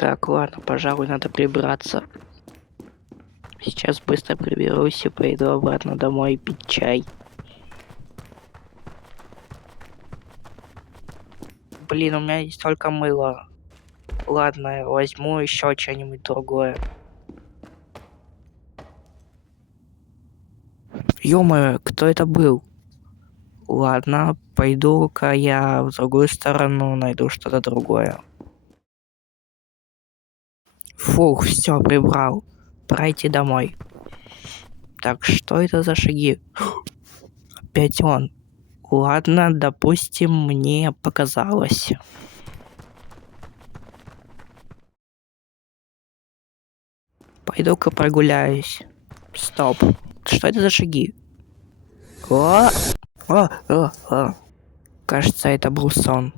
Так, ладно, пожалуй, надо прибраться. Сейчас быстро приберусь и пойду обратно домой пить чай. Блин, у меня есть только мыло. Ладно, я возьму еще что-нибудь другое. Ё-моё, кто это был? Ладно, пойду-ка я в другую сторону, найду что-то другое. Фух, все, прибрал. Пора идти домой. Так, что это за шаги? Опять он. Ладно, допустим, мне показалось. Пойду-ка прогуляюсь. Стоп. Что это за шаги? О! Кажется, это был сон.